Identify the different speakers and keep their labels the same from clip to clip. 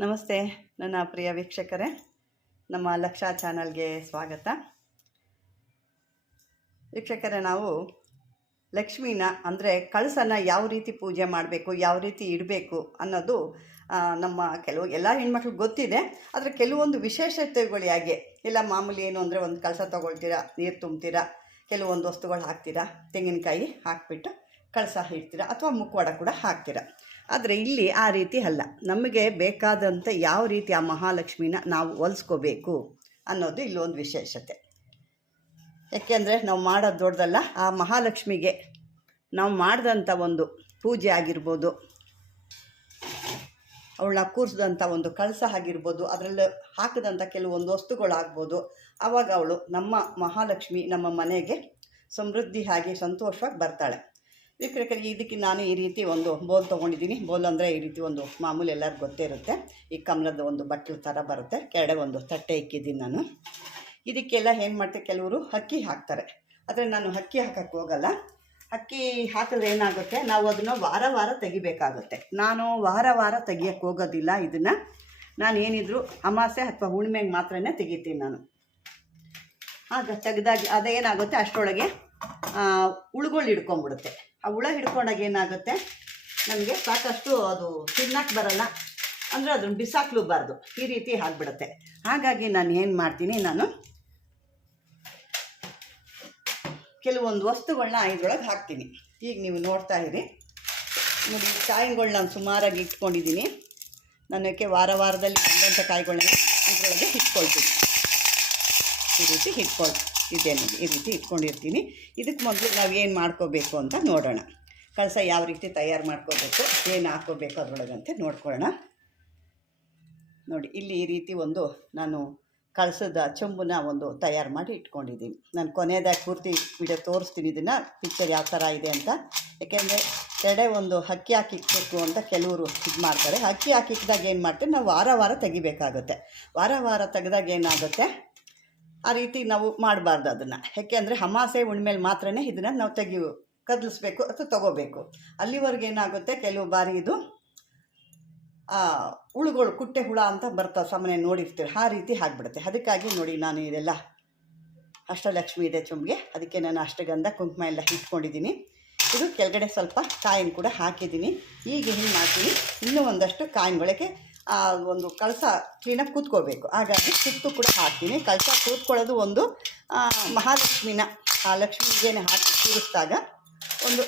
Speaker 1: ನಮಸ್ತೆ, ನನ್ನ ಪ್ರಿಯ ವೀಕ್ಷಕರೇ. ನಮ್ಮ ಲಕ್ಷ ಚಾನಲ್ಗೆ ಸ್ವಾಗತ. ವೀಕ್ಷಕರೇ, ನಾವು ಲಕ್ಷ್ಮೀನ ಅಂದರೆ ಕಳಸನ ಯಾವ ರೀತಿ ಪೂಜೆ ಮಾಡಬೇಕು, ಯಾವ ರೀತಿ ಇಡಬೇಕು ಅನ್ನೋದು ನಮ್ಮ ಕೆಲವು ಎಲ್ಲ ಹೆಣ್ಮಕ್ಳಿಗೆ ಗೊತ್ತಿದೆ. ಆದರೆ ಕೆಲವೊಂದು ವಿಶೇಷತೆಗಳು ಹೇಗೆ? ಇಲ್ಲ, ಮಾಮೂಲಿ ಏನು ಅಂದರೆ ಒಂದು ಕಳಸ ತೊಗೊಳ್ತೀರಾ, ನೀರು ತುಂಬ್ತೀರಾ, ಕೆಲವೊಂದು ವಸ್ತುಗಳು ಹಾಕ್ತೀರಾ, ತೆಂಗಿನಕಾಯಿ ಹಾಕ್ಬಿಟ್ಟು ಕಳಸ ಇಡ್ತೀರಾ, ಅಥವಾ ಮುಖವಾಡ ಕೂಡ ಹಾಕ್ತೀರಾ. ಆದರೆ ಇಲ್ಲಿ ಆ ರೀತಿ ಅಲ್ಲ. ನಮಗೆ ಬೇಕಾದಂಥ ಯಾವ ರೀತಿ ಆ ಮಹಾಲಕ್ಷ್ಮಿನ ನಾವು ಹೊಲಿಸ್ಕೋಬೇಕು ಅನ್ನೋದು ಇಲ್ಲೊಂದು ವಿಶೇಷತೆ. ಯಾಕೆಂದರೆ ನಾವು ಮಾಡೋದು ದೊಡ್ಡದಲ್ಲ, ಆ ಮಹಾಲಕ್ಷ್ಮಿಗೆ ನಾವು ಮಾಡಿದಂಥ ಒಂದು ಪೂಜೆ ಆಗಿರ್ಬೋದು ಅವಳನ್ನ ಕೂರಿಸಿದಂಥ ಒಂದು ಕಳಸ ಆಗಿರ್ಬೋದು, ಅದರಲ್ಲಿ ಹಾಕಿದಂಥ ಕೆಲವೊಂದು ವಸ್ತುಗಳಾಗ್ಬೋದು ಆವಾಗ ಅವಳು ನಮ್ಮ ಮಹಾಲಕ್ಷ್ಮಿ ನಮ್ಮ ಮನೆಗೆ ಸಮೃದ್ಧಿ ಹಾಗೆ ಸಂತೋಷವಾಗಿ ಬರ್ತಾಳೆ. ವೀಕ್ಷಕರಿಗೆ ಇದಕ್ಕೆ ನಾನು ಈ ರೀತಿ ಒಂದು ಬೋಲ್ ತೊಗೊಂಡಿದ್ದೀನಿ. ಬೋಲ್ ಅಂದರೆ ಈ ರೀತಿ ಒಂದು ಮಾಮೂಲಿ ಎಲ್ಲರಿಗೂ ಗೊತ್ತೇ ಇರುತ್ತೆ. ಈ ಕಮಲದ ಒಂದು ಬಟ್ಲು ಥರ ಬರುತ್ತೆ. ಕೆಳಗಡೆ ಒಂದು ತಟ್ಟೆ ಇಕ್ಕಿದ್ದೀನಿ ನಾನು. ಇದಕ್ಕೆಲ್ಲ ಏನು ಮಾಡ್ತಾರೆ ಕೆಲವರು ಅಕ್ಕಿ ಹಾಕ್ತಾರೆ. ಆದರೆ ನಾನು ಅಕ್ಕಿ ಹಾಕಕ್ಕೆ ಹೋಗಲ್ಲ. ಅಕ್ಕಿ ಹಾಕಿದ್ರೆ ಏನಾಗುತ್ತೆ? ನಾವು ಅದನ್ನು ವಾರ ವಾರ ತೆಗಿಬೇಕಾಗುತ್ತೆ. ನಾನು ವಾರ ವಾರ ತೆಗಿಯಕ್ಕೆ ಹೋಗೋದಿಲ್ಲ ಇದನ್ನು. ನಾನು ಏನಿದ್ರು ಅಮಾಸೆ ಅಥವಾ ಹುಣ್ಮೆಗೆ ಮಾತ್ರನೇ ತೆಗಿತೀನಿ ನಾನು. ಆಗ ತೆಗೆದಾಗಿ ಅದೇನಾಗುತ್ತೆ? ಅಷ್ಟರೊಳಗೆ ಹುಳುಗಳು ಹಿಡ್ಕೊಂಬಿಡುತ್ತೆ ಆ ಹುಳ ಹಿಡ್ಕೊಂಡಾಗ ಏನಾಗುತ್ತೆ? ನಮಗೆ ಸಾಕಷ್ಟು ಅದು ತಿನ್ನಕ್ಕೆ ಬರಲ್ಲ. ಅಂದರೆ ಅದನ್ನು ಬಿಸಾಕ್ಲೂಬಾರ್ದು. ಈ ರೀತಿ ಆಗಿಬಿಡುತ್ತೆ. ಹಾಗಾಗಿ ನಾನು ಏನು ಮಾಡ್ತೀನಿ, ನಾನು ಕೆಲವೊಂದು ವಸ್ತುಗಳನ್ನ ಇದ್ರೊಳಗೆ ಹಾಕ್ತೀನಿ. ಈಗ ನೀವು ನೋಡ್ತಾ ಇರಿ. ನೋಡಿ ಕಾಯಿಗಳು ನಾನು ಸುಮಾರಾಗಿ ಇಟ್ಕೊಂಡಿದ್ದೀನಿ. ನನಗೆ ವಾರ ವಾರದಲ್ಲಿ ಬಂದಂಥ ಕಾಯಿಗಳನ್ನ ಇದರೊಳಗೆ ಇಟ್ಕೊಳ್ತೀನಿ. ಈ ರೀತಿ ಇಟ್ಕೊಳ್ ಇದೆ ನೋಡಿ ಈ ರೀತಿ ಇಟ್ಕೊಂಡಿರ್ತೀನಿ. ಇದಕ್ಕೆ ಮೊದಲು ನಾವು ಏನು ಮಾಡ್ಕೋಬೇಕು ಅಂತ ನೋಡೋಣ. ಕಳಸ ಯಾವ ರೀತಿ ತಯಾರು ಮಾಡ್ಕೋಬೇಕು, ಏನು ಹಾಕ್ಕೋಬೇಕು ಅದರೊಳಗಂತೆ ನೋಡ್ಕೊಳ್ಳೋಣ. ನೋಡಿ, ಇಲ್ಲಿ ಈ ರೀತಿ ಒಂದು ನಾನು ಕಳಸದ ಚೊಂಬನ್ನ ಒಂದು ತಯಾರು ಮಾಡಿ ಇಟ್ಕೊಂಡಿದ್ದೀನಿ. ನಾನು ಕೊನೆಯದಾಗಿ ಪೂರ್ತಿ ವಿಡಿಯೋ ತೋರಿಸ್ತೀನಿ ಇದನ್ನು ಪಿಕ್ಚರ್ ಯಾವ ಥರ ಇದೆ ಅಂತ. ಯಾಕೆಂದರೆ ಎಡೆ ಒಂದು ಅಕ್ಕಿ ಹಾಕಿಕ್ಬೇಕು ಅಂತ ಕೆಲವರು ಇದು ಮಾಡ್ತಾರೆ. ಅಕ್ಕಿ ಹಾಕಿಕ್ಕಿದಾಗ ಏನು ಮಾಡ್ತೀವಿ, ನಾವು ವಾರ ವಾರ ತೆಗಿಬೇಕಾಗುತ್ತೆ. ವಾರ ವಾರ ತೆಗೆದಾಗ ಏನಾಗುತ್ತೆ? ಆ ರೀತಿ ನಾವು ಮಾಡಬಾರ್ದು ಅದನ್ನು. ಯಾಕೆಂದರೆ ಹಮಾಸೆ ಉಣ್ಮೇಲೆ ಮಾತ್ರ ಇದನ್ನು ನಾವು ತೆಗೆಯು, ಕದಲಿಸ್ಬೇಕು ಅಥವಾ ತಗೋಬೇಕು. ಅಲ್ಲಿವರೆಗೆ ಏನಾಗುತ್ತೆ? ಕೆಲವು ಬಾರಿ ಇದು ಹುಳುಗಳು, ಕುಟ್ಟೆ ಹುಳ ಅಂತ ಬರ್ತಾ ಸಾಮಾನ್ಯ ನೋಡಿರ್ತೀವಿ ಆ ರೀತಿ ಆಗಿಬಿಡುತ್ತೆ. ಅದಕ್ಕಾಗಿ ನೋಡಿ ನಾನು ಇದೆಲ್ಲ. ಅಷ್ಟಲಕ್ಷ್ಮಿ ಇದೆ ಚುಮ್ಗೆ. ಅದಕ್ಕೆ ನಾನು ಅಷ್ಟಗಂಧ, ಕುಂಕುಮ ಎಲ್ಲ ಇಟ್ಕೊಂಡಿದ್ದೀನಿ. ಇದು ಕೆಳಗಡೆ ಸ್ವಲ್ಪ ಕಾಯಿನ ಕೂಡ ಹಾಕಿದ್ದೀನಿ. ಈಗ ಏನು ಮಾಡ್ತೀನಿ. ಇನ್ನೂ ಒಂದಷ್ಟು ಕಾಯಿನಗಳಿಗೆ ಆ, ಒಂದು ಕಳಸ ಕ್ಲೀನಾಗಿ ಕೂತ್ಕೋಬೇಕು ಹಾಗಾಗಿ ಸುತ್ತು ಕೂಡ ಹಾಕ್ತೀನಿ. ಕಳಸ ಕೂತ್ಕೊಳ್ಳೋದು ಒಂದು ಮಹಾಲಕ್ಷ್ಮಿನ ಆ ಲಕ್ಷ್ಮಿಗೇನೆ ಹಾಕಿ ಕೂರಿಸಿದಾಗ ಒಂದು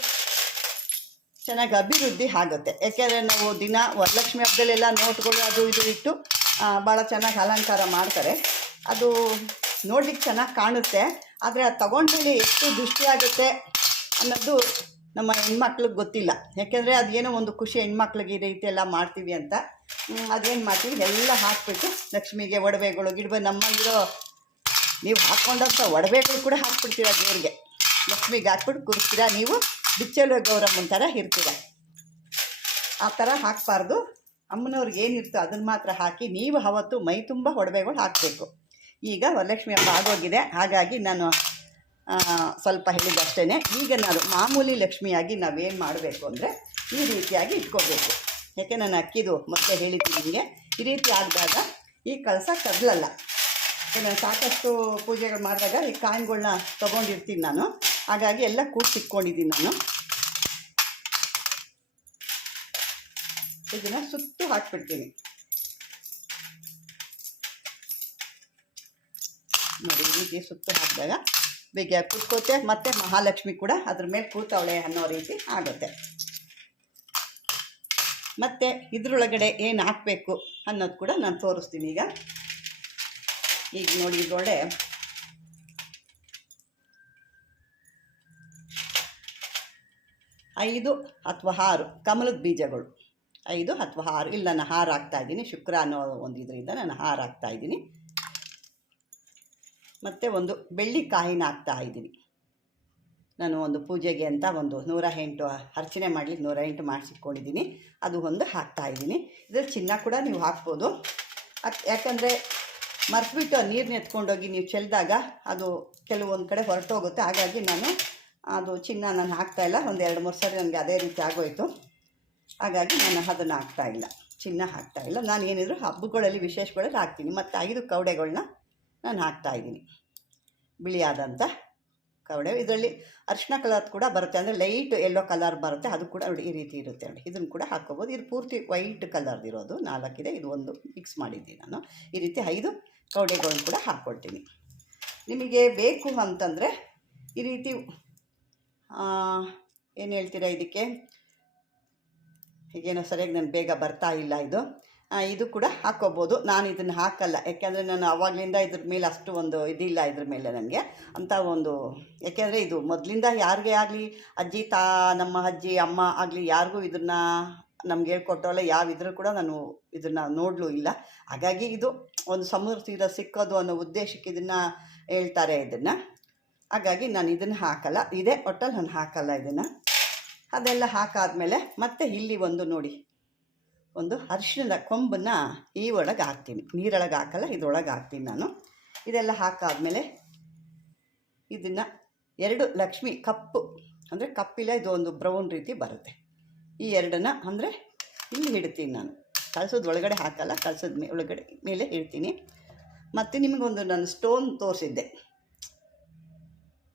Speaker 1: ಚೆನ್ನಾಗಿ ಅಭಿವೃದ್ಧಿ ಆಗುತ್ತೆ. ಯಾಕೆಂದರೆ ನಾವು ದಿನ ವರಲಕ್ಷ್ಮಿ ಹಬ್ಬದಲ್ಲೆಲ್ಲ ನೋಟ್ಗಳು ಅದು ಇದು ಇಟ್ಟು ಭಾಳ ಚೆನ್ನಾಗಿ ಅಲಂಕಾರ ಮಾಡ್ತಾರೆ. ಅದು ನೋಡ್ಲಿಕ್ಕೆ ಚೆನ್ನಾಗಿ ಕಾಣುತ್ತೆ. ಆದರೆ ಅದು ತೊಗೊಂಡ್ಮೇಲೆ ಎಷ್ಟು ದುಷ್ಟಿಯಾಗುತ್ತೆ ಅನ್ನೋದು ನಮ್ಮ ಹೆಣ್ಮಕ್ಳಿಗೆ ಗೊತ್ತಿಲ್ಲ. ಯಾಕೆಂದರೆ ಅದೇನೋ ಒಂದು ಖುಷಿ ಹೆಣ್ಮಕ್ಳಿಗೆ ಈ ರೀತಿ ಎಲ್ಲ ಮಾಡ್ತೀವಿ ಅಂತ. ಅದೇನು ಮಾಡ್ತೀವಿ? ಎಲ್ಲ ಹಾಕ್ಬಿಟ್ಟು ಲಕ್ಷ್ಮಿಗೆ ಒಡವೆಗಳು ಗಿಡಬ ನಮ್ಮಲ್ಲಿರೋ ನೀವು ಹಾಕ್ಕೊಂಡಂಥ ಒಡವೆಗಳು ಕೂಡ ಹಾಕ್ಬಿಡ್ತೀರ ದೇವ್ರಿಗೆ? ಲಕ್ಷ್ಮಿಗೆ ಹಾಕ್ಬಿಟ್ಟು ಕೂರಿಸ್ತೀರಾ? ನೀವು ಬಿಚ್ಚಲು ಗೌರಮ್ಮನ ಥರ ಇರ್ತೀರ. ಆ ಥರ ಹಾಕಬಾರ್ದು. ಅಮ್ಮನವ್ರಿಗೆ ಏನಿರ್ತೋ ಅದನ್ನು ಮಾತ್ರ ಹಾಕಿ ನೀವು ಅವತ್ತು ಮೈ ತುಂಬ ಒಡವೆಗಳು ಹಾಕಬೇಕು. ಈಗ ವರಲಕ್ಷ್ಮಿ ಹಬ್ಬ ಆಗೋಗಿದೆ. ಹಾಗಾಗಿ ನಾನು ಸ್ವಲ್ಪ ಹೇಳಿದಷ್ಟೇ ಈಗ ನಾನು ಮಾಮೂಲಿ ಲಕ್ಷ್ಮಿಯಾಗಿ ನಾವೇನು ಮಾಡಬೇಕು ಅಂದರೆ ಈ ರೀತಿಯಾಗಿ ಇಟ್ಕೋಬೇಕು. ಯಾಕೆ ನಾನು ಅಕ್ಕಿದು ಮತ್ತೆ ಹೇಳಿದ್ದೀನಿ ನಿಮಗೆ? ಈ ರೀತಿ ಆದಾಗ ಈ ಕಳಸ ಕದಲಲ್ಲ. ನಾನು ಸಾಕಷ್ಟು ಪೂಜೆಗಳು ಮಾಡಿದಾಗ ಈ ಕಾಯಿನ್ಗಳನ್ನ ತೊಗೊಂಡಿರ್ತೀನಿ ನಾನು. ಹಾಗಾಗಿ ಎಲ್ಲ ಕೂಡ್ಸಿಟ್ಕೊಂಡಿದ್ದೀನಿ ನಾನು. ಇದನ್ನು ಸುತ್ತು ಹಾಕ್ಬಿಡ್ತೀನಿ. ನೋಡಿ, ಈ ರೀತಿ ಸುತ್ತು ಹಾಕಿದಾಗ ಬೇಗ ಕೂತ್ಕೋತೆ, ಮತ್ತು ಮಹಾಲಕ್ಷ್ಮಿ ಕೂಡ ಅದ್ರ ಮೇಲೆ ಕೂತವಳೆ ಅನ್ನೋ ರೀತಿ ಆಗುತ್ತೆ. ಮತ್ತು ಇದರೊಳಗಡೆ ಏನು ಹಾಕಬೇಕು ಅನ್ನೋದು ಕೂಡ ನಾನು ತೋರಿಸ್ತೀನಿ ಈಗ. ಈಗ ನೋಡಿ ಇದರೊಳಗೆ ಐದು ಅಥವಾ ಆರು ಕಮಲದ ಬೀಜಗಳು. ಐದು ಅಥವಾ ಆರು. ಇಲ್ಲ, ನಾನು ಹಾರ ಹಾಕ್ತಾ ಇದ್ದೀನಿ. ಶುಕ್ರ ಅನ್ನೋ ಒಂದು ಇದರಿಂದ ನಾನು ಹಾರ ಹಾಕ್ತಾ ಇದ್ದೀನಿ. ಮತ್ತು ಒಂದು ಬೆಳ್ಳಿ ಕಾಯಿನ ಹಾಕ್ತಾ ಇದ್ದೀನಿ. ನಾನು ಒಂದು ಪೂಜೆಗೆ ಅಂತ ಒಂದು ನೂರ ಎಂಟು ಅರ್ಚನೆ ಮಾಡಲಿಕ್ಕೆ ನೂರ ಎಂಟು ಮಾಡಿಸಿಟ್ಕೊಂಡಿದ್ದೀನಿ ಅದು ಒಂದು ಹಾಕ್ತಾ ಇದ್ದೀನಿ. ಇದರಲ್ಲಿ ಚಿನ್ನ ಕೂಡ ನೀವು ಹಾಕ್ಬೋದು. ಅದು ಯಾಕಂದರೆ ಮರ್ತುಬಿಟ್ಟು ನೀರನ್ನ ಎತ್ಕೊಂಡೋಗಿ ನೀವು ಚೆಲ್ಲಿದಾಗ ಅದು ಕೆಲವೊಂದು ಕಡೆ ಹೊರಟೋಗುತ್ತೆ. ಹಾಗಾಗಿ ನಾನು ಅದು ಚಿನ್ನ ನಾನು ಹಾಕ್ತಾ ಇಲ್ಲ. ಒಂದು ಎರಡು ಮೂರು ಸಾರಿ ನನಗೆ ಅದೇ ರೀತಿ ಆಗೋಯಿತು. ಹಾಗಾಗಿ ನಾನು ಅದನ್ನು ಹಾಕ್ತಾ ಇಲ್ಲ. ಚಿನ್ನ ಹಾಕ್ತಾ ಇಲ್ಲ. ನಾನು ಏನಿದ್ರು ಹಬ್ಬಗಳಲ್ಲಿ ವಿಶೇಷಗಳಲ್ಲಿ ಹಾಕ್ತೀನಿ. ಮತ್ತು ಐದು ಕವಡೆಗಳನ್ನ ನಾನು ಹಾಕ್ತಾ ಇದ್ದೀನಿ. ಬಿಳಿಯಾದಂಥ ಕವಡೆ ಇದರಲ್ಲಿ ಅರಿಶಿನ ಕಲರ್ ಕೂಡ ಬರುತ್ತೆ. ಅಂದರೆ ಲೈಟ್ ಎಲ್ಲೋ ಕಲರ್ ಬರುತ್ತೆ. ಅದು ಕೂಡ ನೋಡಿ ಈ ರೀತಿ ಇರುತ್ತೆ ನೋಡಿ. ಇದನ್ನು ಕೂಡ ಹಾಕ್ಕೋಬೋದು. ಇದು ಪೂರ್ತಿ ವೈಟ್ ಕಲರ್ದು ಇರೋದು. ನಾಲ್ಕಿದೆ. ಇದು ಒಂದು ಮಿಕ್ಸ್ ಮಾಡಿದ್ದೀನಿ ನಾನು. ಈ ರೀತಿ ಐದು ಕವಡೆಗಳನ್ನು ಕೂಡ ಹಾಕ್ಕೊಳ್ತೀನಿ. ನಿಮಗೆ ಬೇಕು ಅಂತಂದರೆ ಈ ರೀತಿ ಏನು ಹೇಳ್ತೀರಾ ಇದಕ್ಕೆ? ಈಗೇನೋ ಸರಿಯಾಗಿ ನಾನು ಬೇಗ ಬರ್ತಾ ಇಲ್ಲ ಇದು. ಇದು ಕೂಡ ಹಾಕ್ಕೋಬೋದು. ನಾನು ಇದನ್ನು ಹಾಕಲ್ಲ. ಯಾಕೆಂದರೆ ನಾನು ಆವಾಗಲಿಂದ ಇದ್ರ ಮೇಲೆ ಅಷ್ಟು ಒಂದು ಇದಿಲ್ಲ ಇದ್ರ ಮೇಲೆ ನನಗೆ ಅಂತ ಒಂದು, ಯಾಕೆಂದರೆ ಇದು ಮೊದಲಿಂದ ಯಾರಿಗೆ ಆಗಲಿ, ಅಜ್ಜಿ, ತಾ, ನಮ್ಮ ಅಜ್ಜಿ, ಅಮ್ಮ ಆಗಲಿ ಯಾರಿಗೂ ಇದನ್ನು ನಮ್ಗೆ ಹೇಳ್ಕೊಟ್ಟವಲ್ಲ ಯಾವ ಇದ್ರೂ ಕೂಡ ನಾನು ಇದನ್ನು ನೋಡಲೂ ಇಲ್ಲ. ಹಾಗಾಗಿ ಇದು ಒಂದು ಸಮೃದ್ಧಿಯಿಂದ ಸಿಕ್ಕೋದು ಅನ್ನೋ ಉದ್ದೇಶಕ್ಕೆ ಇದನ್ನು ಹೇಳ್ತಾರೆ ಇದನ್ನು. ಹಾಗಾಗಿ ನಾನು ಇದನ್ನು ಹಾಕಲ್ಲ. ಇದೇ ಒಟ್ಟಲ್ಲಿ ನಾನು ಹಾಕಲ್ಲ ಇದನ್ನು. ಅದೆಲ್ಲ ಹಾಕಾದ್ಮೇಲೆ ಮತ್ತೆ ಇಲ್ಲಿ ಒಂದು ನೋಡಿ. ಒಂದು ಅರಿಶಿಣದ ಕೊಂಬನ್ನು ಈ ಒಳಗೆ ಹಾಕ್ತೀನಿ. ನೀರೊಳಗೆ ಹಾಕಲ್ಲ ಇದೊಳಗೆ ಹಾಕ್ತೀನಿ ನಾನು. ಇದೆಲ್ಲ ಹಾಕಾದ್ಮೇಲೆ ಇದನ್ನು ಎರಡು ಲಕ್ಷ್ಮಿ ಕಪ್ಪು, ಅಂದರೆ ಕಪ್ಪಿಲ್ಲ, ಇದು ಒಂದು ಬ್ರೌನ್ ರೀತಿ ಬರುತ್ತೆ. ಈ ಎರಡನ್ನ ಅಂದರೆ ಇಲ್ಲಿ ಇಡ್ತೀನಿ ನಾನು. ಕಳ್ಸೋದು ಒಳಗಡೆ ಹಾಕಲ್ಲ, ಕಳ್ಸೋದ ಮೇ, ಒಳಗಡೆ, ಮೇಲೆ ಇಡ್ತೀನಿ. ಮತ್ತು ನಿಮಗೊಂದು ನಾನು ಸ್ಟೋನ್ ತೋರಿಸಿದ್ದೆ.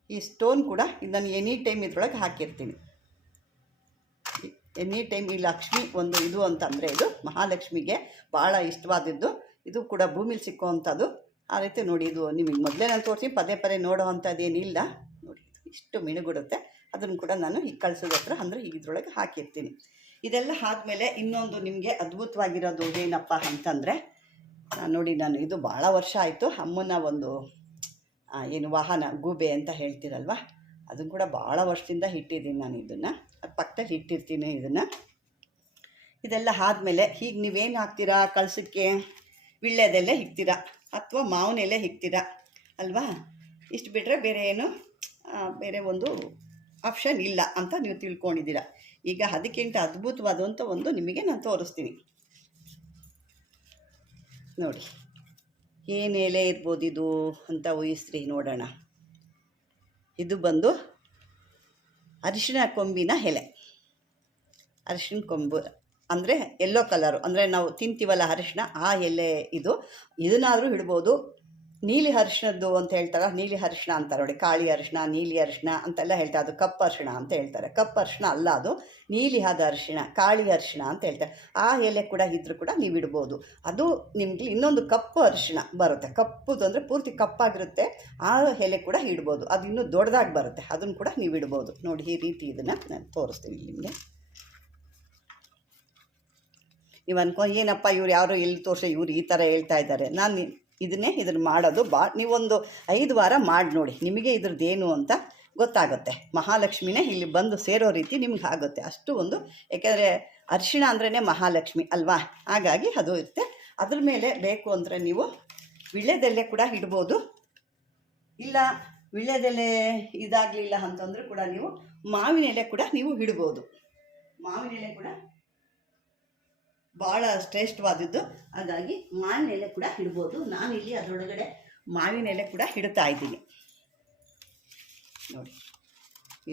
Speaker 1: ಈ ಸ್ಟೋನ್ ಕೂಡ ನಾನು ಎನಿ ಟೈಮ್ ಇದ್ರೊಳಗೆ ಹಾಕಿರ್ತೀನಿ. ಎನಿ ಟೈಮ್ ಈ ಲಕ್ಷ್ಮಿ ಒಂದು ಇದು ಅಂತಂದರೆ ಇದು ಮಹಾಲಕ್ಷ್ಮಿಗೆ ಭಾಳ ಇಷ್ಟವಾದದ್ದು. ಇದು ಕೂಡ ಭೂಮಿಲಿ ಸಿಕ್ಕುವಂಥದ್ದು. ಆ ರೀತಿ ನೋಡಿ, ಇದು ನಿಮಗೆ ಮೊದಲೇ ನಾನು ತೋರಿಸಿ ಪದೇ ಪದೇ ನೋಡುವಂಥದ್ದು ಏನಿಲ್ಲ ನೋಡಿ ಇಷ್ಟು ಮಿಣುಗುಡುತ್ತೆ ಅದನ್ನು ಕೂಡ ನಾನು ಈ ಕಳ್ಸೋದ ಹತ್ರ, ಅಂದರೆ ಇದ್ರೊಳಗೆ ಹಾಕಿರ್ತೀನಿ. ಇದೆಲ್ಲ ಆದಮೇಲೆ ಇನ್ನೊಂದು ನಿಮಗೆ ಅದ್ಭುತವಾಗಿರೋದು ಏನಪ್ಪ ಅಂತಂದರೆ ನೋಡಿ, ನಾನು ಇದು ಭಾಳ ವರ್ಷ ಆಯಿತು. ಅಮ್ಮನ ಒಂದು ಏನು ವಾಹನ ಗೂಬೆ ಅಂತ ಹೇಳ್ತೀರಲ್ವ? ಅದನ್ನು ಕೂಡ ಭಾಳ ವರ್ಷದಿಂದ ಇಟ್ಟಿದ್ದೀನಿ ನಾನು ಇದನ್ನು. ಪಕ್ಕದಲ್ಲಿ ಇಟ್ಟಿರ್ತೀನಿ ಇದನ್ನು. ಇದೆಲ್ಲ ಆದಮೇಲೆ ಈಗ ನೀವೇನು ಹಾಕ್ತೀರಾ? ಕಳ್ಸಕ್ಕೆ ವಿಳ್ಯದೆಲೆ ಹಿಕ್ತೀರಾ ಅಥವಾ ಮಾವಿನ ಎಲೆ ಹಿಕ್ತೀರಾ ಅಲ್ವಾ? ಇಷ್ಟು ಬಿಟ್ಟರೆ ಬೇರೆ ಏನು ಬೇರೆ ಒಂದು ಆಪ್ಷನ್ ಇಲ್ಲ ಅಂತ ನೀವು ತಿಳ್ಕೊಂಡಿದ್ದೀರಾ. ಈಗ ಅದಕ್ಕಿಂತ ಅದ್ಭುತವಾದಂಥ ಒಂದು ನಿಮಗೆ ನಾನು ತೋರಿಸ್ತೀನಿ. ನೋಡಿ. ಏನು ಎಲೆ ಇರ್ಬೋದು ಇದು ಅಂತ ಊಹಿಸ್ರಿ ನೋಡೋಣ. ಇದು ಬಂದು ಅರಿಶಿಣ ಕೊಂಬಿನ ಎಲೆ. ಅರಿಶಿನ ಕೊಂಬು ಅಂದರೆ ಎಲ್ಲೋ ಕಲರು ಅಂದರೆ ನಾವು ತಿಂತೀವಲ್ಲ ಅರಿಶಿನ ಆ ಎಲೆ ಇದು. ಇದನ್ನಾದರೂ ಇಡ್ಬೋದು. ನೀಲಿ ಅರಿಶಿಣದ್ದು ಅಂತ ಹೇಳ್ತಾರೆ ನೀಲಿ ಅರಿಶಿಣ ಅಂತಾರೆ ನೋಡಿ ಕಾಳಿ ಅರಿಶಿಣ ನೀಲಿ ಅರಿಶಿಣ ಅಂತೆಲ್ಲ ಹೇಳ್ತಾರೆ. ಅದು ಕಪ್ಪು ಅರಿಶಿಣ ಅಂತ ಹೇಳ್ತಾರೆ. ಕಪ್ಪು ಅರಿಶಿಣ ಅಲ್ಲ ಅದು ನೀಲಿ ಆದ ಅರಿಶಿಣ ಕಾಳಿ ಅರಿಶಿಣ ಅಂತ ಹೇಳ್ತಾರೆ. ಆ ಎಲೆ ಕೂಡ ಇದ್ರೂ ಕೂಡ ನೀವು ಇಡ್ಬೋದು. ಅದು ನಿಮಗೆ ಇನ್ನೊಂದು ಕಪ್ಪು ಅರಿಶಿಣ ಬರುತ್ತೆ. ಕಪ್ಪುದು ಅಂದರೆ ಪೂರ್ತಿ ಕಪ್ಪಾಗಿರುತ್ತೆ. ಆ ಎಲೆ ಕೂಡ ಇಡ್ಬೋದು. ಅದು ಇನ್ನೂ ದೊಡ್ಡದಾಗಿ ಬರುತ್ತೆ. ಅದನ್ನು ಕೂಡ ನೀವು ಇಡ್ಬೋದು. ನೋಡಿ, ಈ ರೀತಿ ಇದನ್ನು ನಾನು ತೋರಿಸ್ತೀನಿ ನಿಮಗೆ. ನೀವು ಅನ್ಕೊಂಡು ಏನಪ್ಪ ಇವ್ರು ಯಾರು ಎಲ್ಲಿ ತೋರಿಸಿ ಇವ್ರು ಈ ಥರ ಹೇಳ್ತಾ ಇದ್ದಾರೆ. ನಾನು ಇದನ್ನೇ ಇದನ್ನು ಮಾಡೋದು ಬಾ, ನೀವೊಂದು ಐದು ವಾರ ಮಾಡಿ ನೋಡಿ, ನಿಮಗೆ ಇದ್ರದ್ದೇನು ಅಂತ ಗೊತ್ತಾಗುತ್ತೆ. ಮಹಾಲಕ್ಷ್ಮಿನೇ ಇಲ್ಲಿ ಬಂದು ಸೇರೋ ರೀತಿ ನಿಮ್ಗೆ ಆಗುತ್ತೆ. ಅಷ್ಟು ಒಂದು ಯಾಕೆಂದರೆ ಅರಿಶಿಣ ಅಂದ್ರೇ ಮಹಾಲಕ್ಷ್ಮಿ ಅಲ್ವಾ? ಹಾಗಾಗಿ ಅದು ಇರುತ್ತೆ. ಅದ್ರ ಮೇಲೆ ಬೇಕು ಅಂದರೆ ನೀವು ವಿಳ್ಯದೆಲೆ ಕೂಡ ಇಡ್ಬೋದು. ಇಲ್ಲ, ವಿಳ್ಯದೆಲೆ ಇದಾಗಲಿಲ್ಲ ಅಂತಂದ್ರೂ ಕೂಡ ನೀವು ಮಾವಿನ ಎಲೆ ಕೂಡ ನೀವು ಇಡ್ಬೋದು. ಮಾವಿನ ಎಲೆ ಕೂಡ ಭಾಳ ಶ್ರೇಷ್ಠವಾದದ್ದು. ಹಾಗಾಗಿ ಮಾವಿನ ಎಲೆ ಕೂಡ ಇಡ್ಬೋದು. ನಾನಿಲ್ಲಿ ಅದರೊಳಗಡೆ ಮಾವಿನ ಎಲೆ ಕೂಡ ಇಡ್ತಾ ಇದ್ದೀನಿ. ನೋಡಿ,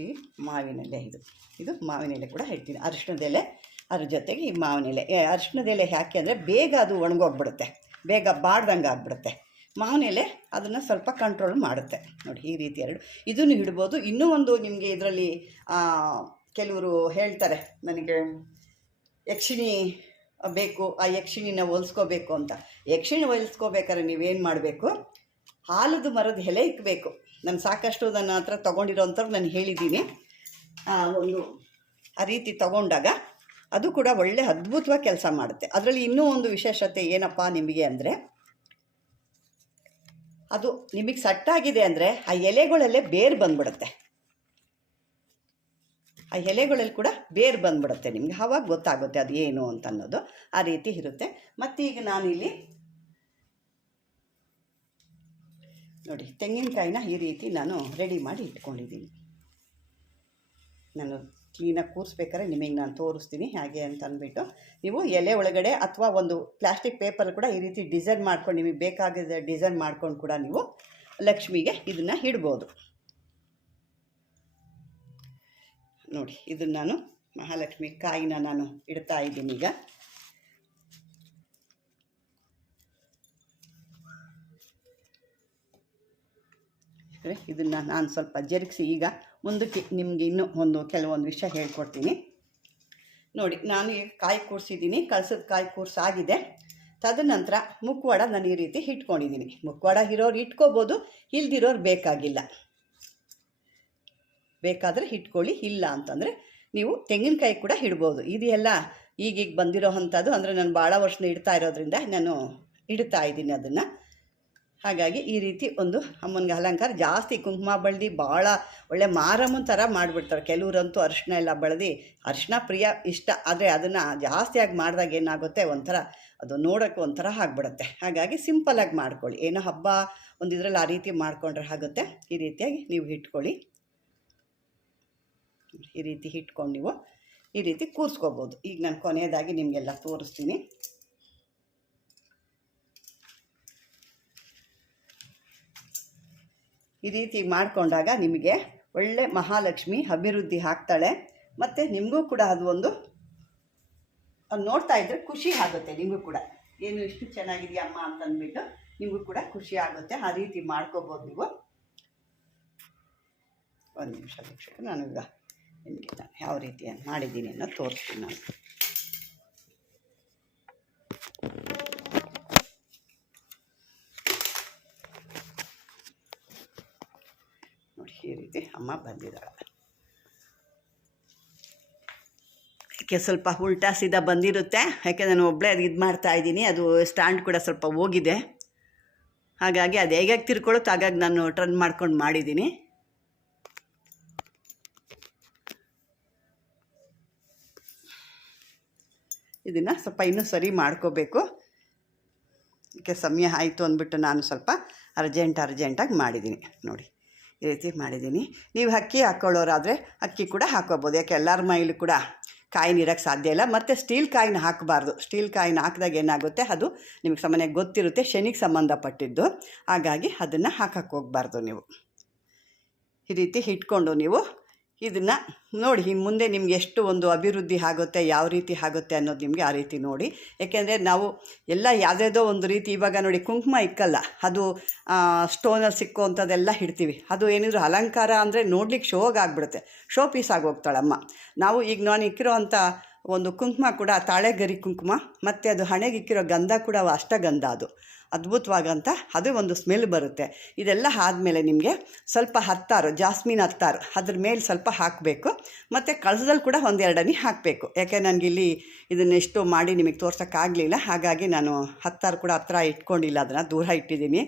Speaker 1: ಈ ಮಾವಿನ ಎಲೆ ಇದು. ಇದು ಮಾವಿನ ಎಲೆ ಕೂಡ ಇಡ್ತೀನಿ. ಅರಿಶಿಣದ ಎಲೆ ಅದ್ರ ಜೊತೆಗೆ ಈ ಮಾವಿನ ಎಲೆ ಅರಿಶಿಣದ ಎಲೆ ಯಾಕೆ ಅಂದರೆ ಬೇಗ ಅದು ಒಣಗೋಗ್ಬಿಡುತ್ತೆ. ಬೇಗ ಬಾಡ್ದಂಗೆ ಆಗ್ಬಿಡುತ್ತೆ. ಮಾವಿನ ಎಲೆ ಅದನ್ನು ಸ್ವಲ್ಪ ಕಂಟ್ರೋಲ್ ಮಾಡುತ್ತೆ. ನೋಡಿ, ಈ ರೀತಿ ಎರಡು. ಇದನ್ನು ಇಡ್ಬೋದು. ಇನ್ನೂ ಒಂದು ನಿಮಗೆ ಇದರಲ್ಲಿ ಕೆಲವರು ಹೇಳ್ತಾರೆ. ನನಗೆ ಯಕ್ಷಿಣಿ ಬೇಕು, ಆ ಯಕ್ಷಿಣಿನ ಹೋಲಿಸ್ಕೋಬೇಕು ಅಂತ. ಯಕ್ಷಿಣಿ ಹೋಲಿಸ್ಕೋಬೇಕಾದ್ರೆ ನೀವೇನು ಮಾಡಬೇಕು? ಹಾಲದ ಮರದ ಎಲೆ ಇಕ್ಕಬೇಕು ನಾನು ಸಾಕಷ್ಟು ನನ್ನ ಹತ್ರ ತೊಗೊಂಡಿರೋಂಥವ್ರು ನಾನು ಹೇಳಿದ್ದೀನಿ. ಒಂದು ಆ ರೀತಿ ತಗೊಂಡಾಗ ಅದು ಕೂಡ ಒಳ್ಳೆ ಅದ್ಭುತವಾಗಿ ಕೆಲಸ ಮಾಡುತ್ತೆ. ಅದರಲ್ಲಿ ಇನ್ನೂ ಒಂದು ವಿಶೇಷತೆ ಏನಪ್ಪ ನಿಮಗೆ ಅಂದರೆ, ಅದು ನಿಮಗೆ ಸಟ್ಟಾಗಿದೆ ಅಂದರೆ ಆ ಎಲೆಗಳಲ್ಲೇ ಬೇರು ಬಂದ್ಬಿಡುತ್ತೆ. ಆ ಎಲೆಗಳಲ್ಲಿ ಕೂಡ ಬೇರು ಬಂದ್ಬಿಡುತ್ತೆ. ನಿಮಗೆ ಆವಾಗ ಗೊತ್ತಾಗುತ್ತೆ ಅದು ಏನು ಅಂತ ಅನ್ನೋದು ಆ ರೀತಿ ಇರುತ್ತೆ. ಮತ್ತೀಗ ನಾನಿಲ್ಲಿ ನೋಡಿ, ತೆಂಗಿನಕಾಯಿನ ಈ ರೀತಿ ನಾನು ರೆಡಿ ಮಾಡಿ ಇಟ್ಕೊಂಡಿದ್ದೀನಿ. ನಾನು ಕ್ಲೀನಾಗಿ ಕೂರಿಸ್ಬೇಕಾದ್ರೆ ನಿಮಗೆ ನಾನು ತೋರಿಸ್ತೀನಿ ಹಾಗೆ ಅಂತ ಅಂದ್ಬಿಟ್ಟು. ನೀವು ಎಲೆ ಒಳಗಡೆ ಅಥವಾ ಒಂದು ಪ್ಲಾಸ್ಟಿಕ್ ಪೇಪರ್ ಕೂಡ ಈ ರೀತಿ ಡಿಸೈನ್ ಮಾಡ್ಕೊಂಡು ನಿಮಗೆ ಬೇಕಾಗಿದ್ದ ಡಿಸೈನ್ ಮಾಡ್ಕೊಂಡು ಕೂಡ ನೀವು ಲಕ್ಷ್ಮಿಗೆ ಇದನ್ನು ಇಡ್ಬೋದು. ನೋಡಿ, ಇದನ್ನು ನಾನು ಮಹಾಲಕ್ಷ್ಮಿ ಕಾಯಿನ ನಾನು ಇಡ್ತಾ ಇದ್ದೀನಿ ಈಗ. ಇದನ್ನು ನಾನು ಸ್ವಲ್ಪ ಜರುಗಿಸಿ ಈಗ ಮುಂದಕ್ಕೆ ನಿಮಗೆ ಇನ್ನೂ ಒಂದು ಕೆಲವೊಂದು ವಿಷಯ ಹೇಳ್ಕೊಡ್ತೀನಿ. ನೋಡಿ, ನಾನು ಈಗ ಕಾಯಿ ಕೂರಿಸಿದ್ದೀನಿ ಕಲಸದ ಕಾಯಿ ಕೂರಿಸಾಗಿದೆ. ತದನಂತರ ಮುಕ್ವಾಡ ನಾನು ಈ ರೀತಿ ಇಟ್ಕೊಂಡಿದ್ದೀನಿ. ಮುಕ್ವಾಡ ಇರೋರು ಇಟ್ಕೋಬೋದು, ಇಲ್ದಿರೋರು ಬೇಕಾಗಿಲ್ಲ. ಬೇಕಾದರೆ ಇಟ್ಕೊಳ್ಳಿ ಇಲ್ಲ ಅಂತಂದರೆ ನೀವು ತೆಂಗಿನಕಾಯಿ ಕೂಡ ಇಡ್ಬೋದು ಇದೆಲ್ಲ ಈಗೀಗ ಬಂದಿರೋ ಅಂಥದ್ದು. ಅಂದರೆ ನಾನು ಭಾಳ ವರ್ಷನ ಇಡ್ತಾ ಇರೋದ್ರಿಂದ ನಾನು ಇಡ್ತಾ ಇದ್ದೀನಿ ಅದನ್ನು. ಹಾಗಾಗಿ ಈ ರೀತಿ ಒಂದು ಅಮ್ಮನಿಗೆ ಅಲಂಕಾರ. ಜಾಸ್ತಿ ಕುಂಕುಮ, ಬಳ್ದಿ ಭಾಳ ಒಳ್ಳೆ ಮಾರಮ್ಮನ ಥರ ಮಾಡಿಬಿಡ್ತಾರೆ. ಕೆಲವರಂತೂ ಅರಿಶಿನ ಎಲ್ಲ ಬಳದಿ ಅರಿಶಿನ ಪ್ರಿಯ, ಇಷ್ಟ. ಆದರೆ ಅದನ್ನು ಜಾಸ್ತಿಯಾಗಿ ಮಾಡಿದಾಗ ಏನಾಗುತ್ತೆ? ಒಂಥರ ಅದು ನೋಡೋಕ್ಕೆ ಒಂಥರ ಆಗಿಬಿಡುತ್ತೆ. ಹಾಗಾಗಿ ಸಿಂಪಲಾಗಿ ಮಾಡ್ಕೊಳ್ಳಿ. ಏನೋ ಹಬ್ಬ ಒಂದು ಇದರಲ್ಲಿ ಆ ರೀತಿ ಮಾಡಿಕೊಂಡ್ರೆ ಆಗುತ್ತೆ. ಈ ರೀತಿಯಾಗಿ ನೀವು ಇಟ್ಕೊಳ್ಳಿ ಈ ರೀತಿ ಇಟ್ಕೊಂಡು ನೀವು ಈ ರೀತಿ ಕೂರಿಸ್ಕೋಬೋದು. ಈಗ ನಾನು ಕೊನೆಯದಾಗಿ ನಿಮಗೆಲ್ಲ ತೋರಿಸ್ತೀನಿ. ಈ ರೀತಿ ಮಾಡಿಕೊಂಡಾಗ ನಿಮಗೆ ಒಳ್ಳೆ ಮಹಾಲಕ್ಷ್ಮಿ ಅಭಿವೃದ್ಧಿ ಆಗ್ತಾಳೆ. ಮತ್ತು ನಿಮಗೂ ಕೂಡ ಅದು ಒಂದು ನೋಡ್ತಾ ಇದ್ದರೆ ಖುಷಿ ಆಗುತ್ತೆ ನಿಮಗೂ ಕೂಡ. ಏನು ಇಷ್ಟು ಚೆನ್ನಾಗಿದೆಯಮ್ಮ ಅಮ್ಮ ಅಂತ ಅಂದ್ಬಿಟ್ಟು ನಿಮಗೂ ಕೂಡ ಖುಷಿ ಆಗುತ್ತೆ. ಆ ರೀತಿ ಮಾಡ್ಕೋಬೋದು ನೀವು. ಒಂದು ನಿಮಿಷ ವೀಕ್ಷಕ ನಾನು ಈಗ ನಿಮಗೆ ನಾನು ಯಾವ ರೀತಿ ಮಾಡಿದ್ದೀನಿ ಅನ್ನೋ ತೋರಿಸ್ತೀನಿ ನಾನು. ರೀತಿ ಅಮ್ಮ ಬಂದಿದ್ದಾಳೆ. ಯಾಕೆ ಸ್ವಲ್ಪ ಉಲ್ಟಾ ಸೀದಾ ಬಂದಿರುತ್ತೆ? ಯಾಕೆ ನಾನು ಒಬ್ಬಳೇ ಅದು ಇದು ಮಾಡ್ತಾ ಇದ್ದೀನಿ, ಅದು ಸ್ಟ್ಯಾಂಡ್ ಕೂಡ ಸ್ವಲ್ಪ ಹೋಗಿದೆ. ಹಾಗಾಗಿ ಅದು ಹೇಗೆ ತಿರ್ಕೊಳ್ಳುತ್ತೆ ಹಾಗಾಗಿ ನಾನು ಟರ್ನ್ ಮಾಡ್ಕೊಂಡು ಮಾಡಿದ್ದೀನಿ. ಇದನ್ನು ಸ್ವಲ್ಪ ಇನ್ನೂ ಸರಿ ಮಾಡ್ಕೋಬೇಕು. ಅದಕ್ಕೆ ಸಮಯ ಆಯಿತು ಅಂದ್ಬಿಟ್ಟು ನಾನು ಸ್ವಲ್ಪ ಅರ್ಜೆಂಟ್ ಅರ್ಜೆಂಟಾಗಿ ಮಾಡಿದ್ದೀನಿ. ನೋಡಿ, ಈ ರೀತಿ ಮಾಡಿದ್ದೀನಿ. ನೀವು ಅಕ್ಕಿ ಹಾಕ್ಕೊಳ್ಳೋರಾದರೆ ಅಕ್ಕಿ ಕೂಡ ಹಾಕ್ಕೋಬೋದು. ಯಾಕೆ, ಎಲ್ಲರ ಮೈಲೂ ಕೂಡ ಕಾಯಿನ ಇರೋಕ್ಕೆ ಸಾಧ್ಯ ಇಲ್ಲ. ಮತ್ತು ಸ್ಟೀಲ್ ಕಾಯಿನ ಹಾಕಬಾರ್ದು. ಸ್ಟೀಲ್ ಕಾಯಿನ ಹಾಕಿದಾಗ ಏನಾಗುತ್ತೆ? ಅದು ನಿಮಗೆ ಸಾಮಾನ್ಯ ಗೊತ್ತಿರುತ್ತೆ, ಶನಿಗೆ ಸಂಬಂಧಪಟ್ಟಿದ್ದು. ಹಾಗಾಗಿ ಅದನ್ನು ಹಾಕಕ್ಕೆ ಹೋಗಬಾರ್ದು ನೀವು. ಈ ರೀತಿ ಇಟ್ಕೊಂಡು ನೀವು ಇದನ್ನು ನೋಡಿ ಇನ್ನು ಮುಂದೆ ನಿಮ್ಗೆ ಎಷ್ಟು ಒಂದು ಅಭಿವೃದ್ಧಿ ಆಗುತ್ತೆ, ಯಾವ ರೀತಿ ಆಗುತ್ತೆ ಅನ್ನೋದು ನಿಮಗೆ ಆ ರೀತಿ ನೋಡಿ. ಏಕೆಂದರೆ ನಾವು ಎಲ್ಲ ಯಾವುದೇದೋ ಒಂದು ರೀತಿ, ಇವಾಗ ನೋಡಿ ಕುಂಕುಮ ಇಕ್ಕಲ್ಲ, ಅದು ಸ್ಟೋನಲ್ಲಿ ಸಿಕ್ಕುವಂಥದ್ದೆಲ್ಲ ಇಡ್ತೀವಿ. ಅದು ಏನಿದ್ರು ಅಲಂಕಾರ ಅಂದರೆ ನೋಡ್ಲಿಕ್ಕೆ ಶೋಗಾಗ್ಬಿಡುತ್ತೆ. ಶೋ ಪೀಸ್ ಆಗಿ ಹೋಗ್ತಾಳಮ್ಮ. ನಾವು ಈಗ ನಾನು ಇಕ್ಕಿರೋವಂಥ ಒಂದು ಕುಂಕುಮ ಕೂಡ ತಾಳೆಗರಿ ಕುಂಕುಮ, ಮತ್ತು ಅದು ಹಣೆಗಿಕ್ಕಿರೋ ಗಂಧ ಕೂಡ ಅಷ್ಟಗಂಧ ಅದು. ಅದ್ಭುತವಾಗಂತ ಅದು ಒಂದು ಸ್ಮೆಲ್ ಬರುತ್ತೆ. ಇದೆಲ್ಲ ಆದಮೇಲೆ ನಿಮಗೆ ಸ್ವಲ್ಪ ಹತ್ತಾರು, ಜಾಸ್ಮಿನ್ ಹತ್ತಾರು, ಅದ್ರ ಮೇಲೆ ಸ್ವಲ್ಪ ಹಾಕಬೇಕು. ಮತ್ತು ಕಳಸದಲ್ಲಿ ಕೂಡ ಒಂದೆರಡನೇ ಹಾಕಬೇಕು. ಯಾಕೆ ನನಗಿಲ್ಲಿ ಇದನ್ನೆಷ್ಟು ಮಾಡಿ ನಿಮಗೆ ತೋರ್ಸೋಕ್ಕಾಗಲಿಲ್ಲ. ಹಾಗಾಗಿ ನಾನು ಹತ್ತಾರು ಕೂಡ ಹತ್ರ ಇಟ್ಕೊಂಡಿಲ್ಲ, ಅದನ್ನು ದೂರ ಇಟ್ಟಿದ್ದೀನಿ.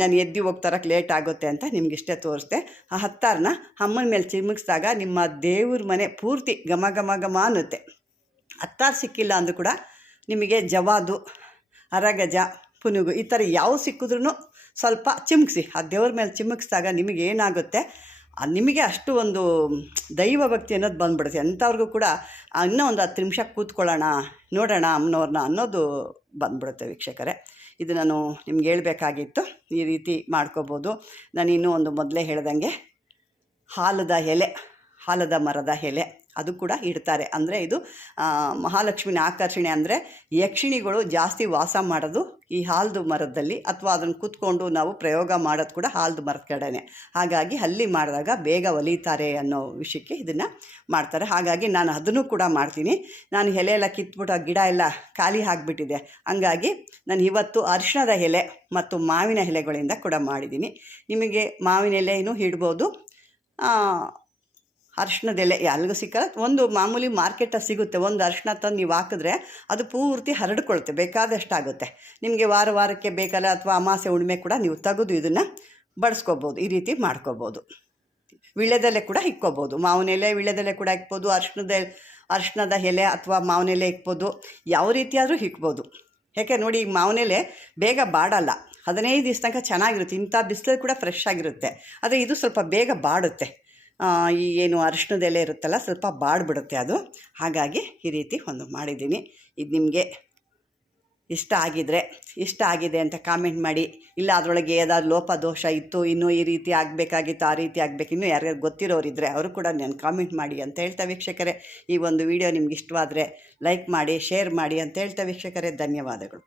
Speaker 1: ನಾನು ಎದ್ದು ಹೋಗ್ತಾರಕ್ಕೆ ಲೇಟ್ ಆಗುತ್ತೆ ಅಂತ ನಿಮ್ಗೆ ಇಷ್ಟೇ ತೋರಿಸ್ದೆ. ಆ ಹತ್ತಾರನ್ನ ಅಮ್ಮನ ಮೇಲೆ ಚಿಮುಕ್ಸ್ದಾಗ ನಿಮ್ಮ ದೇವ್ರ ಮನೆ ಪೂರ್ತಿ ಘಮ ಘಮ ಘಮ ಅನ್ನುತ್ತೆ. ಹತ್ತಾರು ಸಿಕ್ಕಿಲ್ಲ ಅಂದರೂ ಕೂಡ ನಿಮಗೆ ಜವಾದು, ಅರಗಜ, ಪುನುಗು ಈ ಥರ ಯಾವ ಸಿಕ್ಕಿದ್ರೂ ಸ್ವಲ್ಪ ಚಿಮುಕ್ಸಿ ಆ ದೇವ್ರ ಮೇಲೆ ಚಿಮುಕ್ಸಿದಾಗ ನಿಮಗೆ ಏನಾಗುತ್ತೆ? ನಿಮಗೆ ಅಷ್ಟು ಒಂದು ದೈವ ಭಕ್ತಿ ಅನ್ನೋದು ಬಂದ್ಬಿಡುತ್ತೆ. ಎಂಥವ್ರಿಗೂ ಕೂಡ ಇನ್ನೂ ಒಂದು ಹತ್ತು ನಿಮಿಷ ಕೂತ್ಕೊಳ್ಳೋಣ, ನೋಡೋಣ ಅಮ್ಮನವ್ರನ್ನ ಅನ್ನೋದು ಬಂದ್ಬಿಡುತ್ತೆ ವೀಕ್ಷಕರೇ. ಇದು ನಾನು ನಿಮ್ಗೆ ಹೇಳಬೇಕಾಗಿತ್ತು. ಈ ರೀತಿ ಮಾಡ್ಕೋಬೋದು. ನಾನು ಇನ್ನೂ ಒಂದು ಮೊದಲೇ ಹೇಳ್ದಂಗೆ ಹಾಲದ ಎಲೆ, ಹಾಲದ ಮರದ ಎಲೆ. ಅದು ಕೂಡ ಇಡ್ತಾರೆ. ಅಂದರೆ ಇದು ಮಹಾಲಕ್ಷ್ಮಿನ ಆಕರ್ಷಣೆ ಅಂದರೆ ಯಕ್ಷಿಣಿಗಳು ಜಾಸ್ತಿ ವಾಸ ಮಾಡೋದು ಈ ಹಾಲ್ದು ಮರದಲ್ಲಿ ಅಥವಾ ಅದನ್ನು ಕೂತ್ಕೊಂಡು ನಾವು ಪ್ರಯೋಗ ಮಾಡೋದು ಕೂಡ ಹಾಲ್ದು ಮರದ ಕಡೆನೆ. ಹಾಗಾಗಿ ಅಲ್ಲಿ ಮಾಡಿದಾಗ ಬೇಗ ಒಲಿತಾರೆ ಅನ್ನೋ ವಿಷಯಕ್ಕೆ ಇದನ್ನು ಮಾಡ್ತಾರೆ. ಹಾಗಾಗಿ ನಾನು ಅದನ್ನು ಕೂಡ ಮಾಡ್ತೀನಿ. ನಾನು ಎಲೆ ಎಲ್ಲ ಕಿತ್ಬಿಟ್ಟು ಗಿಡ ಎಲ್ಲ ಖಾಲಿ ಆಗಿಬಿಟ್ಟಿದೆ. ಹಂಗಾಗಿ ನಾನು ಇವತ್ತು ಅರಿಶಿಣದ ಎಲೆ ಮತ್ತು ಮಾವಿನ ಎಲೆಗಳಿಂದ ಕೂಡ ಮಾಡಿದ್ದೀನಿ. ನಿಮಗೆ ಮಾವಿನ ಎಲೆಯೂ ಇಡ್ಬೋದು? ಅರ್ಶಿಣದ ಎಲ್ಲಿಗೂ ಸಿಕ್ಕ. ಒಂದು ಮಾಮೂಲಿ ಮಾರ್ಕೆಟಲ್ಲಿ ಸಿಗುತ್ತೆ. ಒಂದು ಅರ್ಶಿನ ತಂದು ನೀವು ಹಾಕಿದ್ರೆ ಅದು ಪೂರ್ತಿ ಹರಡ್ಕೊಳುತ್ತೆ, ಬೇಕಾದಷ್ಟಾಗುತ್ತೆ. ನಿಮಗೆ ವಾರ ವಾರಕ್ಕೆ ಬೇಕಲ್ಲ ಅಥವಾ ಅಮಾಸೆ ಉಣ್ಮೆ ಕೂಡ ನೀವು ತೆಗೆದು ಇದನ್ನು ಬಡಿಸ್ಕೋಬೋದು, ಈ ರೀತಿ ಮಾಡ್ಕೋಬೋದು. ವಿಳ್ಯದೆಲೆ ಕೂಡ ಇಕ್ಕೋಬೋದು. ಮಾವಿನ ಎಲೆ ವಿಳ್ಯದೆಲೆ ಕೂಡ ಇಕ್ಬೋದು ಅರಿಶಿಣದ ಅರಿಶಿಣದ ಎಲೆ ಅಥವಾ ಮಾವಿನ ಎಲೆ ಇಕ್ಬೋದು, ಯಾವ ರೀತಿಯಾದರೂ ಇಕ್ಬೋದು. ಯಾಕೆ ನೋಡಿ ಮಾವಿನ ಎಲೆ ಬೇಗ ಬಾಡಲ್ಲ. ಹದಿನೈದು ದಿವಸ ತನಕ ಚೆನ್ನಾಗಿರುತ್ತೆ. ಇಂಥ ಬಿಸಿಲಲ್ಲಿ ಕೂಡ ಫ್ರೆಶ್ ಆಗಿರುತ್ತೆ. ಆದರೆ ಇದು ಸ್ವಲ್ಪ ಬೇಗ ಬಾಡುತ್ತೆ. ಈ ಏನು ಅರಿಶಿಣದೆಲೆ ಇರುತ್ತಲ್ಲ, ಸ್ವಲ್ಪ ಬಾಡ್ಬಿಡುತ್ತೆ ಅದು. ಹಾಗಾಗಿ ಈ ರೀತಿ ಒಂದು ಮಾಡಿದ್ದೀನಿ. ಇದು ನಿಮಗೆ ಇಷ್ಟ ಆಗಿದರೆ, ಇಷ್ಟ ಆಗಿದೆ ಅಂತ ಕಾಮೆಂಟ್ ಮಾಡಿ. ಇಲ್ಲ, ಅದರೊಳಗೆ ಏದಾದ್ರು ಲೋಪ, ದೋಷ ಇತ್ತು, ಇನ್ನೂ ಈ ರೀತಿ ಆಗಬೇಕಾಗಿತ್ತು, ಆ ರೀತಿ ಆಗಬೇಕು, ಇನ್ನೂ ಯಾರ್ಯಾರು ಗೊತ್ತಿರೋರಿದ್ದರೆ ಅವರು ಕೂಡ ನಾನು ಕಾಮೆಂಟ್ ಮಾಡಿ ಅಂತ ಹೇಳ್ತಾ ವೀಕ್ಷಕರೇ. ಈ ಒಂದು ವಿಡಿಯೋ ನಿಮ್ಗೆ ಇಷ್ಟವಾದರೆ ಲೈಕ್ ಮಾಡಿ ಶೇರ್ ಮಾಡಿ ಅಂತ ಹೇಳ್ತಾ ವೀಕ್ಷಕರೇ. ಧನ್ಯವಾದಗಳು.